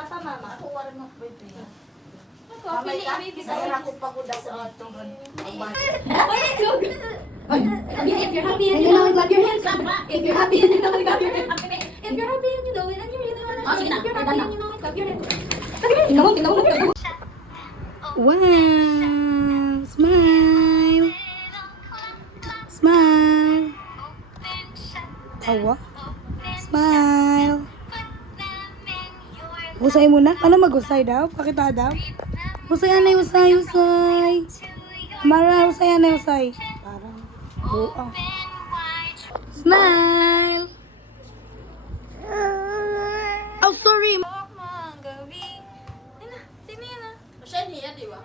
Papa, Mama. Ako wala mo pwede. Pili, baby. Sayang ako pagod ako dito. If you're happy and you know it, clap your hands. If you're happy and you know it, clap your hands. If you're happy and you know it, and you really wanna do it. If you're happy and you know it, clap your hands. Tingnan mo. Wow! Smile! Smile! Tawa? Smile! Husay muna? Ano mag-husay daw? Pakita daw? Husay, anay, husay, husay! Mara, husay, anay, husay! Parang buo. Smile! Oh, sorry! Sino yan ah? Siya niya, di ba?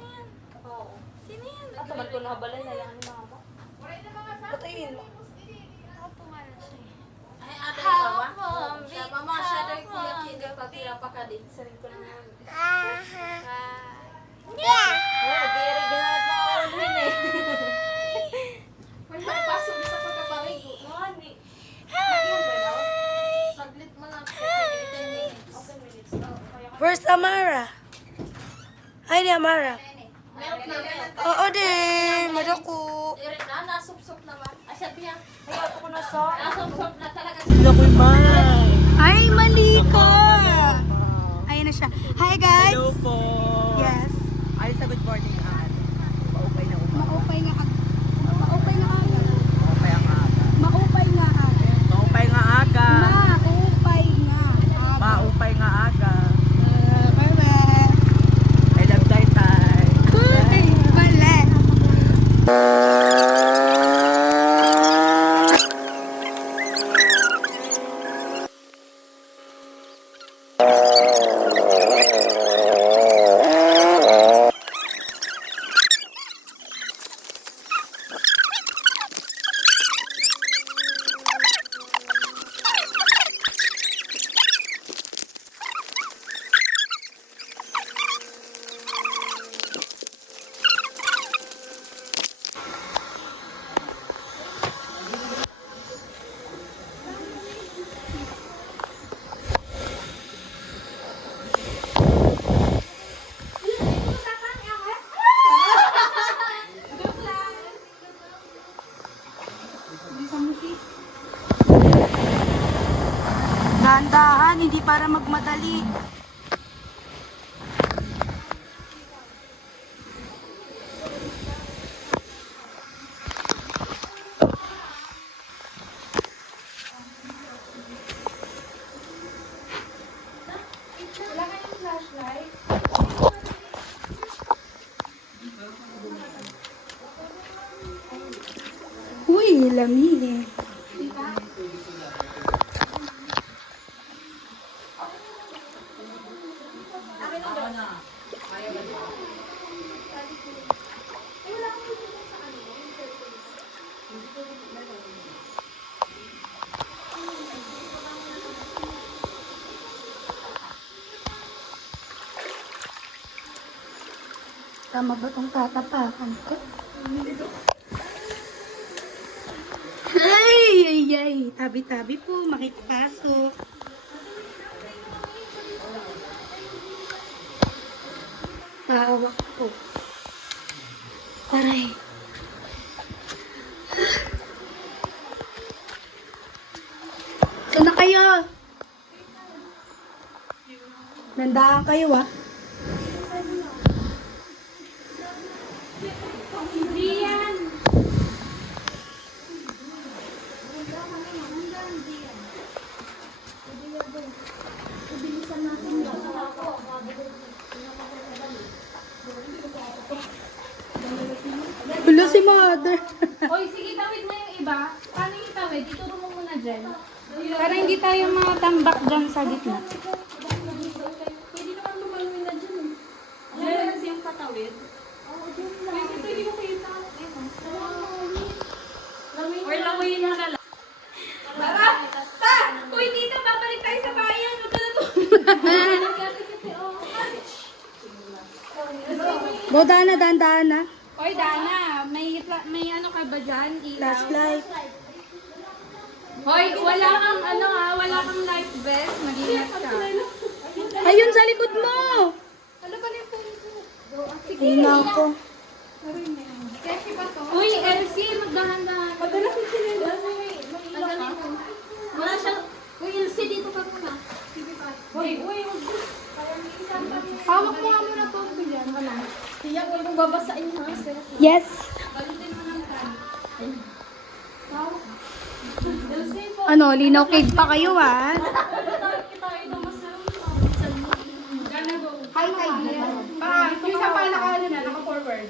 Oo. Sino yan? Natamad ko nahabalay na lang ni mama. Patayin mo. Ay, ate ba ba? Siya, mama, siya daw kuya kiga pati apa ka din. Sarin ko naman. Oh, diri ginawat na ako din eh. May pasok sa pagkaparigo. Mani. Saglit mo lang. 10 minutes. 10 minutes. Where's Amara? Hi, di Amara. Meron na. Oo din, madako. Diri na, nasup-sup naman. Asya biya. Ayaw ko na sa. Nasup-sup na talaga. Ay, mali ka! Ayan na siya. Hi, guys! Hello po. Yes. Ay, sa good morning, Maupay na umaga. Maupay nga aga. Maupay nga aga. Maupay ang aga. Maupay nga aga. Maupay nga aga. Maupay nga aga. Maupay nga aga. Bye-bye. I love Taytay. Ay, mali. Dahan-dahan, hindi para magmadali. Wala kayong flashlight? Uy, lamig. Tama ba itong tatapakan ko? Ay! Tabi-tabi po, makikipasok. Paawak po. Aray. So na kayo. Nandahan kayo ah. Wala si mother. Oy, sige, tawid mo yung iba. Paano yung tawid? Ituro mo muna dyan. Para hindi tayo matambak dyan sa gitna. Pwede naman lumalawin na dyan. Dyan kasi yung patawid. Pwede ito hindi ko kita. Or lawayin mo na lang. Tara! Ta! Uy, dito, babalik tayo sa bayan. Huwag ka na to. Bodana, dahan-dahan na. Oy, Dana, may ano ka ba dyan? Ilaw? Flashlight. Hoy, wala kang life vest. Mag-ingat ka. Ayun, sa likod mo. Ano ba yung phone ko? Ayun na ako. Kasi ba to? Uy, Elsie, magdahan-dahan. Madalas yung sinilas. Wala siya. Uy, Elsie, dito ka muna. Uy, Hawak mo nga muna phone ko dyan. Wala. tiyak ko kung babasain ha, sir. Yes. Balitin mo ng tan. Ano, linaw cake pa kayo ah. Hi, Kai. Yung isa pa nakano na, naka-forward.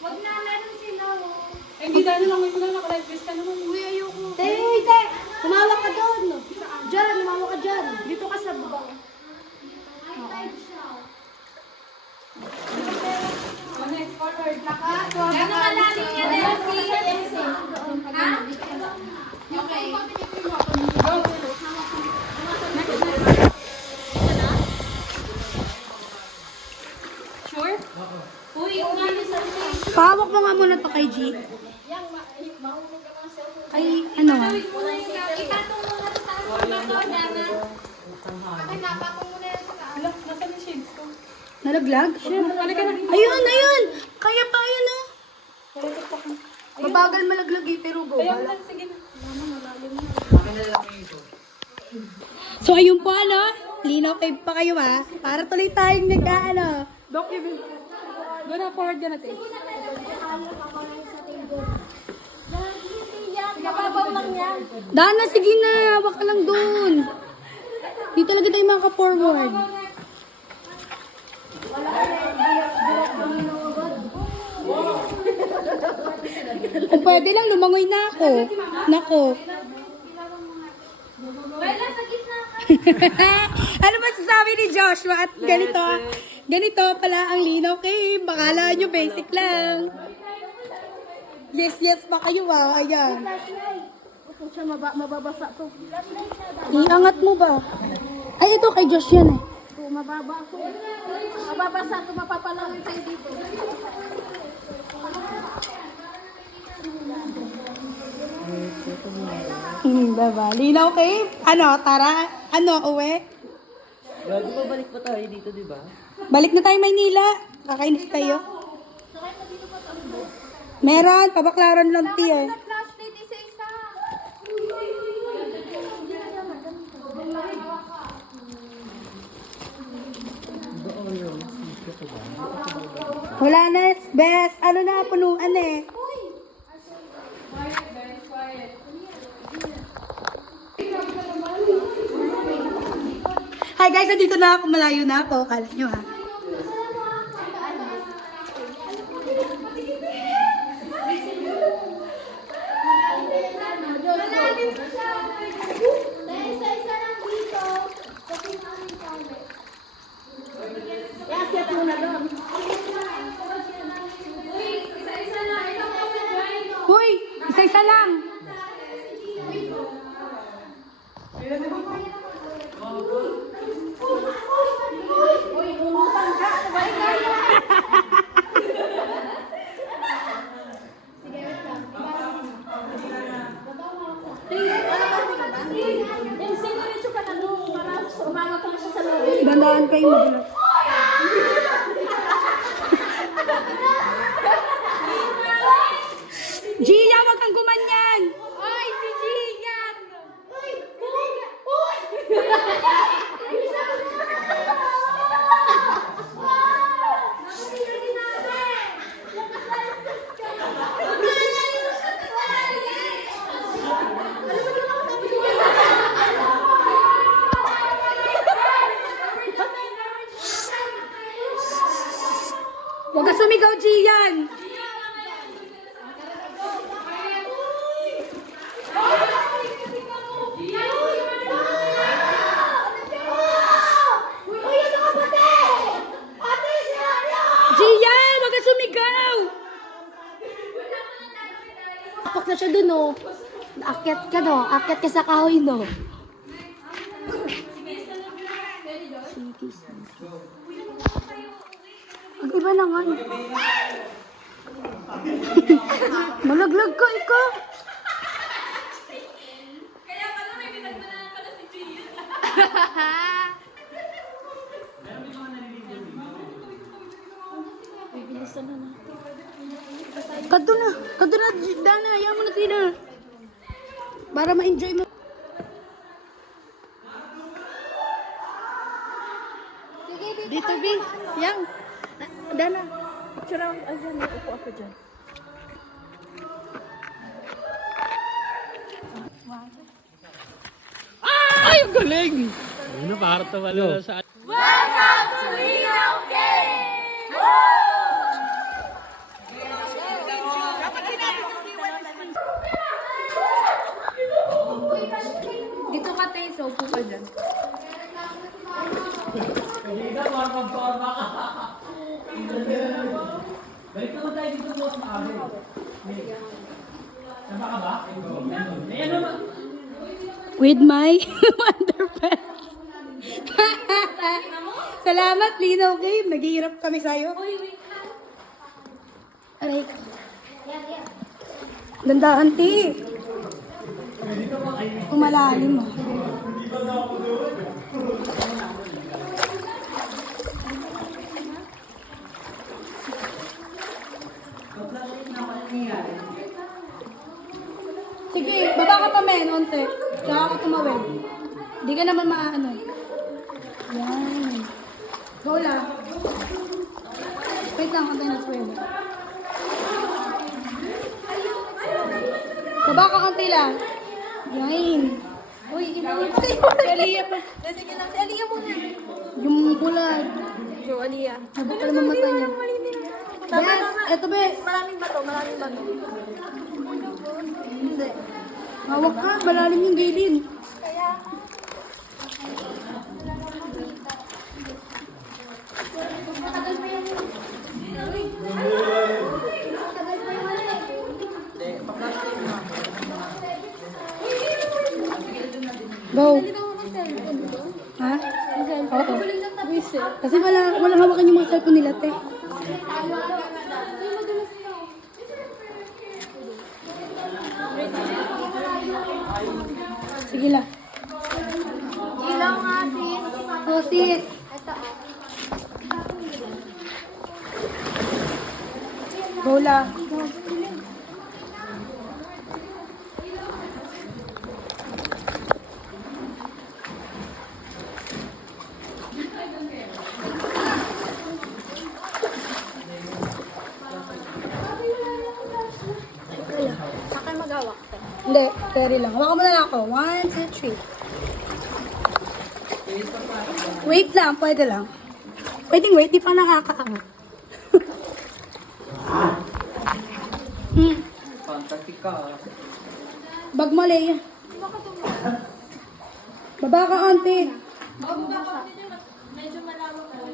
Wag na, meron sila. Eh, hindi dahil lang ito na, naka-live views ka naman. Uy, ayoko. Te, humawak ka doon. Diyan, humawak ka dyan. Dito ka sa baba. Next, forward. Gano'ng kalalim yan, Elsie? Ha? Okay. Sure? Uy, umalis sa Pahawak mo nga muna to kay G. Kay, ano ah. Ipatong mo na sa taas mo na to, Dana. Ay, napatong mo na yan sa taas. Hala, nasaan yung shades ko? Nalaglag? Halika na. Ayun, ayun. Kaya pa yun ah. Mabagal malaglag eh, pero go. Ayaw na, sige na. So ayun po ano, linaw cake pa kayo ah. Para tuloy tayong nag-ano. Doc, you will. Go na, forward ka natin. Kababaw lang yan. Dana, sige na. Hawak ka lang doon. Di talaga tayo maka-forward. Kung pwede lang, lumangoy na ako. Nako. Wala, sa gitna ka. Ano ba sasabi ni Joshua? At ganito pala ang linaw cake. Bakala nyo basic lang. Yes, yes pa kayo ah. Ayan. Siya mababasa to. Iangat mo ba? Ay, ito kay Josh yan eh. Mababa ako. Mababasa to, mapapalawin tayo dito. Diba? Linaw cake. Ano, tara. Ano, uwi? Gago ba balik pa tayo dito, di ba? Balik na tayo Maynila. Kakainis tayo. Meron, pabaklaran lang tiyo. Flashlight isa-isa. Wala na, best. Ano na, punuan eh. Hi guys, nandito na ako. Malayo na ako. Kala nyo ha. Isa-isa lang dito. Kasi namin kami. Iakyat mo na doon. Uy, isa-isa lang. Isang kasi dyan. Hoy, isa-isa lang. Yung siniretso ka na doon para umangat ka siya sa loob. Bandaan kayo magulas. Gia, wag kang gumanyan. Oy, si Gian! Huwag ka sumigaw, Gian. Gian, huwag ka sumigaw. Apak na siya dun, oh. Akyat ka, no? Akyat ka sa kahoy, no? Ang iba na nga. Malaglag ka, ikaw. Kaya pala may pinagmanahan pala si Gian. Bilisan na natin. Kadto na. Kadto na. Dana, ayaw mo na sila. Para ma-enjoy mo. Dito, Bi. Yang. Dana. Picture ako. Ay, dyan. Upo ako dyan. Ay, ang galing! Ano, para tawala sa... Dito ka tayo, so upo ka dyan. Balik naman tayo dito po sa amin. Sama ka ba? Ayan naman. With my underpants. Salamat, Lino. Okay, naghihirap kami sa'yo. Aray. Dandahan, ti. Kung malalim mo. Sige, baba ka pa, men, onte. Tsaka ako tumawid. Hindi ka naman maano. Yan. Go lang. Wait lang, onte na swim. Baba ka onte lang. Yan. Uy, iba mo. Si Aliyah pa. Sige lang, si Aliyah muna. Yung bulag. Yo, Aliyah. Sabi pa naman mata niya. Yes, eto be. Maraming bato, maraming bato. Hindi. Hawak ka, malalim yung gilid. Go. Ha? Oo. Kasi wala hawakan yung mga cellphone nila, te. Sige lang. Ilaw nga, sis. Oh, sis. Go lang. Akin mag-awak. Hindi, Terry lang. Hawakan mo na lang ako. 1, 2, 3. Wait lang, pwede lang. Pwedeng wait, di pa nakakaangat. Fantasy ka. Bag mo, Leia. Baba ka, auntie. Medyo malawak na.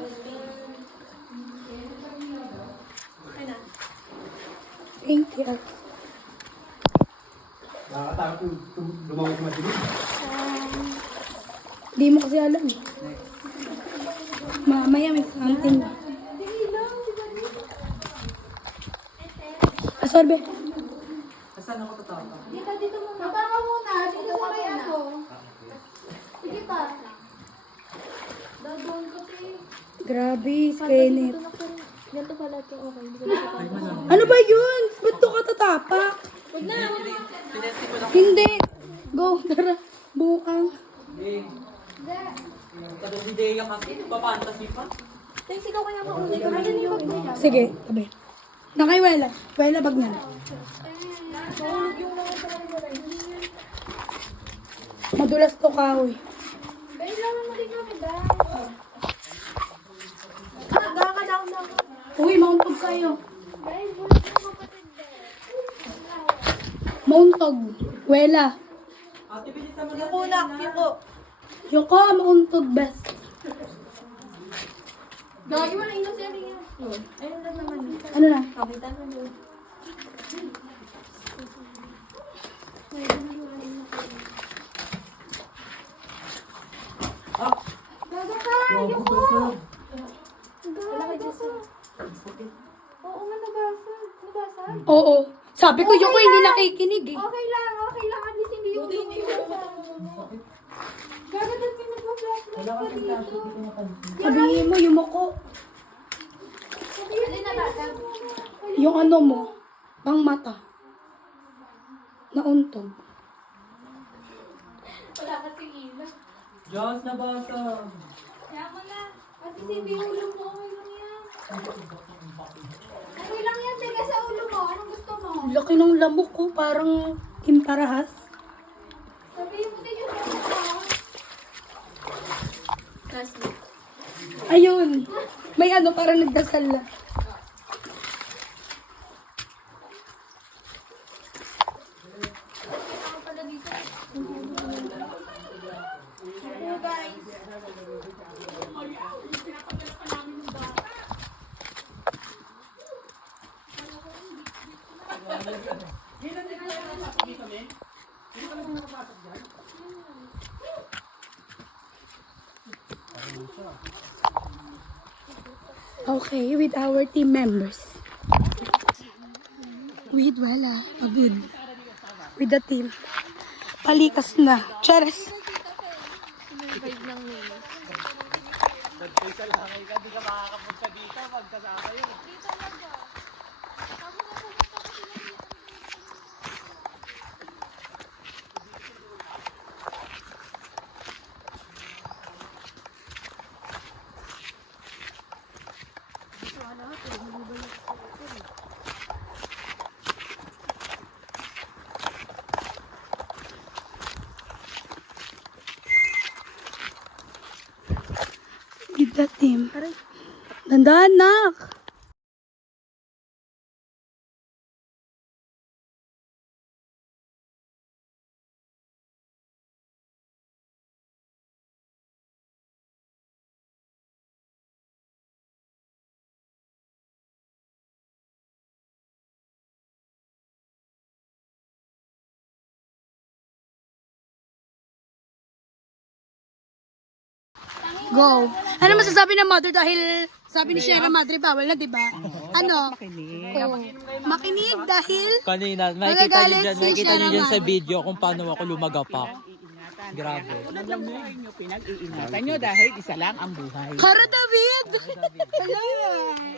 Thank you. Nakakatakot lumawag sa madilim. Di mo kasi alam. Mamaya may something. Asorbe. Saan ako tatawag? Dito muna. Baba ka muna. Dito sa may ako. Sige pa. Dadon ko kayo. Grabe, Skynet. Ganito pala ito. Okay. Hindi ko na Ano ba yun? Ba't to ka tatapak? Huwag na. Hindi. Go, tara. Buang. Kadong-ideya kasi, papantasy pa. Thanks, ikaw kaya mauna. Ikaw na yung bag mo. Sige, tabi. Nakaiwela. Wela, bag na. Mahulog yung mga pala. Madulas to kahoy. Kailangan mo din kami dahil. Down. Uy, mauntog kayo. Guys, wala yung kapatid Mauntog. Wela. Ate, bilisan mo na. Yuko. Yoko, mauntog best. Gagi mo na ino si Aliyah. Ayun lang naman. Ano na? Kapitan mo doon. Gaga ka! Yuko! Gaga ka! Oo nga, nabasag. Oo. Sabi ko, Yoko, hindi nakikinig eh. Okay lang. At least hindi yung lumabasag. Gaga, dahil may nagpa-flashlight pa dito. Sabihin mo, yumoko. Alin na basag? Yung ano mo, pang mata. Nauntog. Wala kasing ilaw. Diyos, nabasa. Kaya mo na. Pati si ulo mo, okay lang yan. Okay lang yan, teka sa ulo mo. Anong gusto mo? Laki ng lamok ko, parang imparahas. Sabihin mo din yung ulo mo. Ayun. May ano, parang nagdasal na. Okay, with our team members. With wala, pagod. With the team. Palikas na. Cheers! With the team. Dandaan, nak! Go. Ano masasabi ng mother dahil sabi ni Sierra Madre bawal na, di ba? Ano? Makinig dahil Kanina, Magagalit si nakikita niyo Sharon dyan sa Madre. video kung paano ako lumagapak. Grabe. Pinag-iingatan nyo dahil isa lang ang buhay. Cara David! Hello!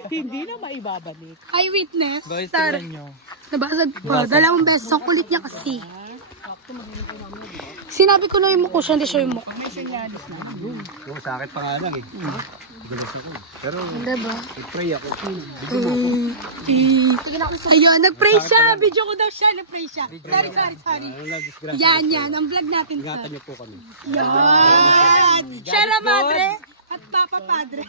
Hindi na maibabalik. Eyewitness. Guys, Star. tignan nyo. Nabasag po. Dalawang beses. Ang kulit niya kasi. Sinabi ko na yung mukha siya, hindi siya yung mukha. Oo, sakit pa nga lang eh. Gulas ako. Pero, Diba? i-pray ako. Ayun, nag-pray siya. Video ko daw siya, nag-pray siya. Sorry. Ano lang, disgrasya. Yan. Ang vlog natin to. Ingatan niyo po kami. Yan. Sierra Madre at Papa Padre.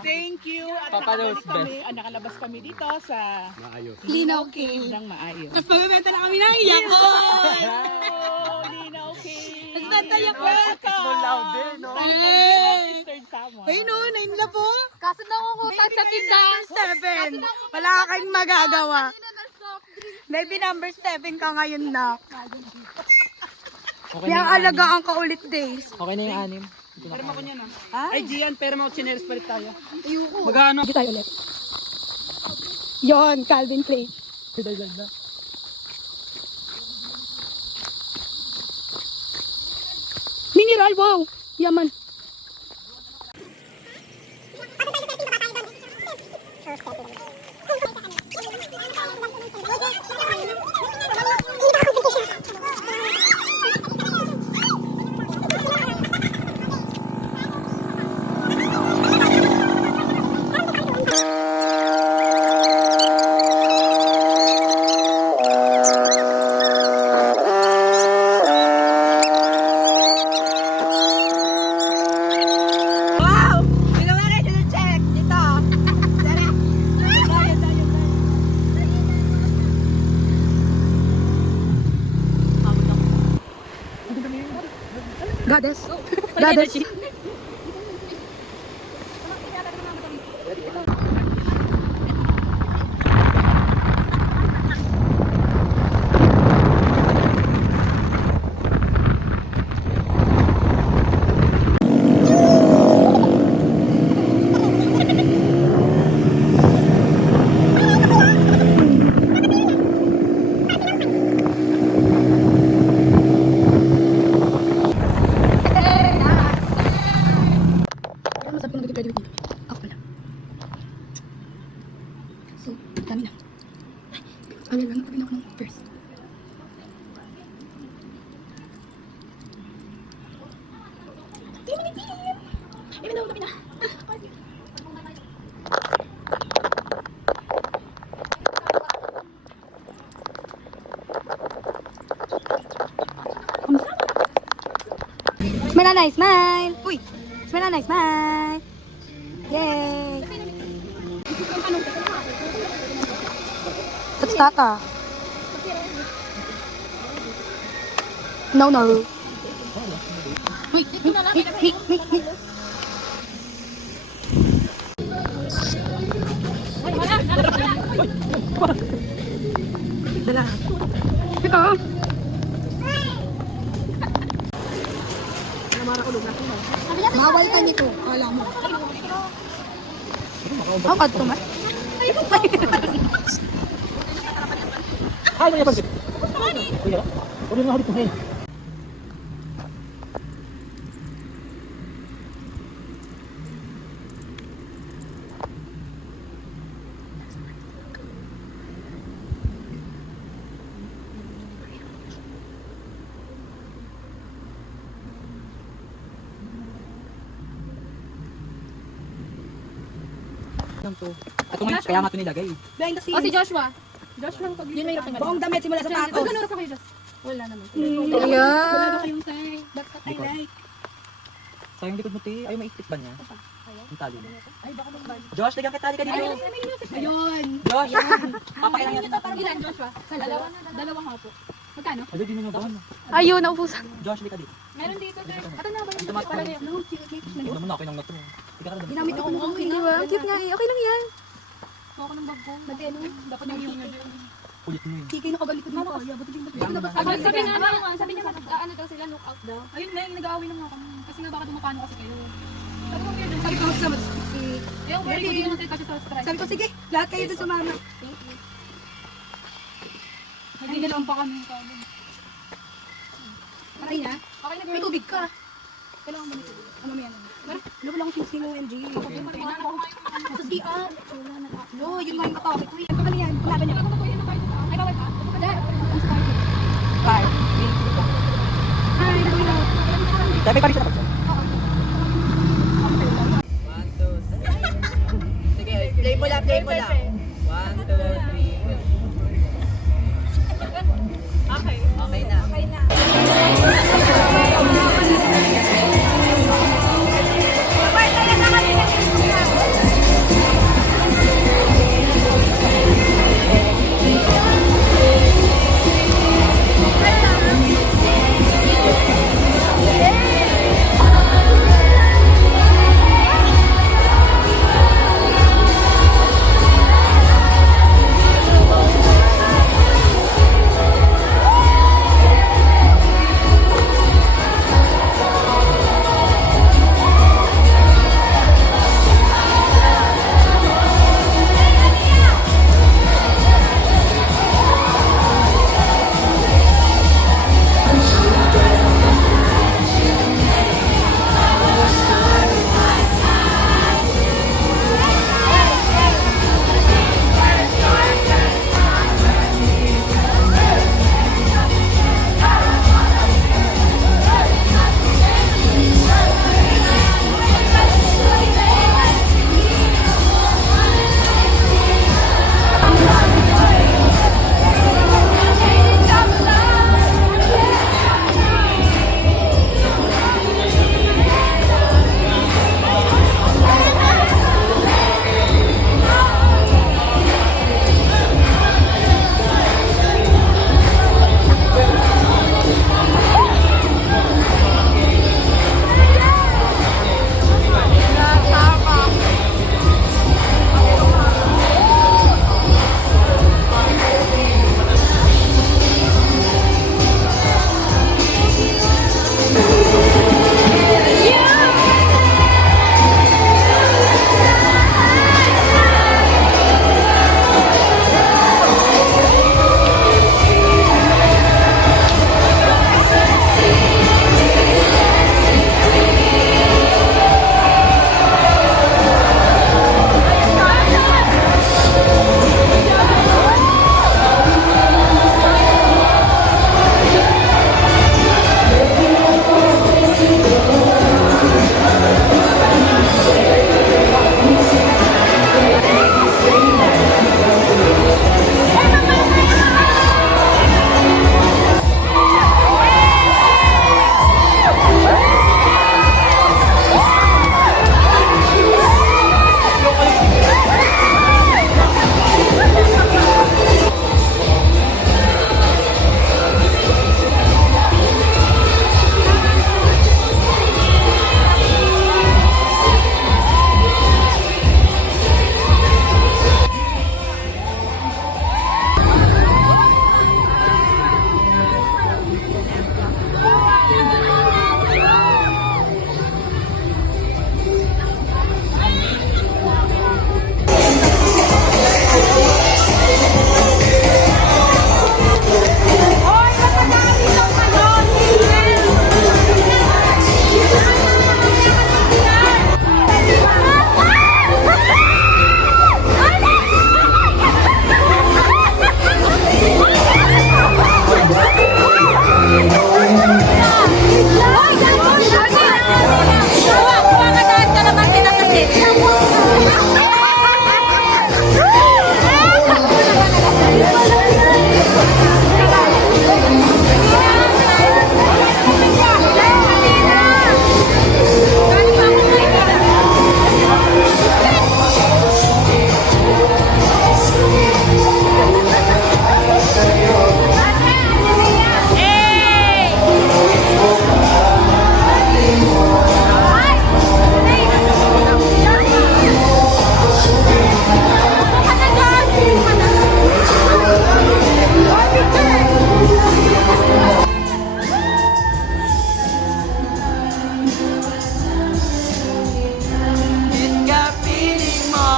Thank you. At Papa knows nakalabas kami dito sa Maayos. Linaw Cave. ng maayos. Tapos magbebenta na kami ng yakon. Oh, Lina, okay. Tapos benta yakon. Small loud din, no? Hey! Third someone. Ayun o, 9 na po. Kaso nakukutang sa tindahan. 7. Wala ka kayong magagawa. Maybe number 7 ka ngayon na. Okay Yang na yung alagaan ka ulit days. Okay na yung anim. Ay, Gian, pero mga chineris palit tayo. Magano? Dito tayo ulit. Yon, Calvin Clay. Mineral, wow! Yaman. Goddess. Goddess. Alala, nagpagin ako ng first. Smile na nice, smile! Uy! Smile na nice, smile! Yay! That's Tata. No, no. Wait, wait. Dala. Ito. Bawal ka nito. Kala mo. How kad to, ma? Ay, may pansit. Kuya, ulo nga ulit ngayon. Ito nga, kaya nga ito nilagay. Behind the scenes. O si Joshua. Joshua ang Yun may buong damit simula sa tatos. Ganun ka kay Josh. Wala naman. Ayan. Wala na kayong say. That's what I like. Sayang likod mo, te. Ay, may stick ba niya? Yung tali mo. Josh, lagyan kita. Tali ka dito. Ayun. Josh, papakailan yan. Ilan, Joshua? Dalawang hapo. Magkano? Ay, di mo na doon. Ayun, naubusan. Josh, lika dito. Meron dito, sir. Ito na ba Ito yung matay. palagay? Huwag naman ako yung nato. Tika ka na doon. Ginamit ako ng okay na. Cute nga eh. Okay lang yan. Ako ng bag ko. Magkano? Dapat yung Kulit mo eh. Hindi kayo nakagalikod mo pa. Sabi nga naman, sabi niya ano daw sila, look out daw. Ayun na, yung nag-aaway na mga kami. Kasi nga baka dumapano kasi kayo. Sabi ko, weird. Sabi ko sa si... Yung very good yung kasi sa strike. Sabi ko, sige, lahat kayo dun sumama. Thank you. Nagdinalawan pa kami. Patay na. Okay na, May girl. tubig ka. Kailangan mo nito. Ano mo yan? Wala lang akong sing OMG. Sa CR. No, yun nga yung katawag ko. Ano kami yan? Kalaban niya. Ay, bawal ka? Bye. Hi, hello. Sabi pa rin siya tapos. Sige, play mo lang, play mo lang. 1, 2, 3. Okay. Okay na. Okay na.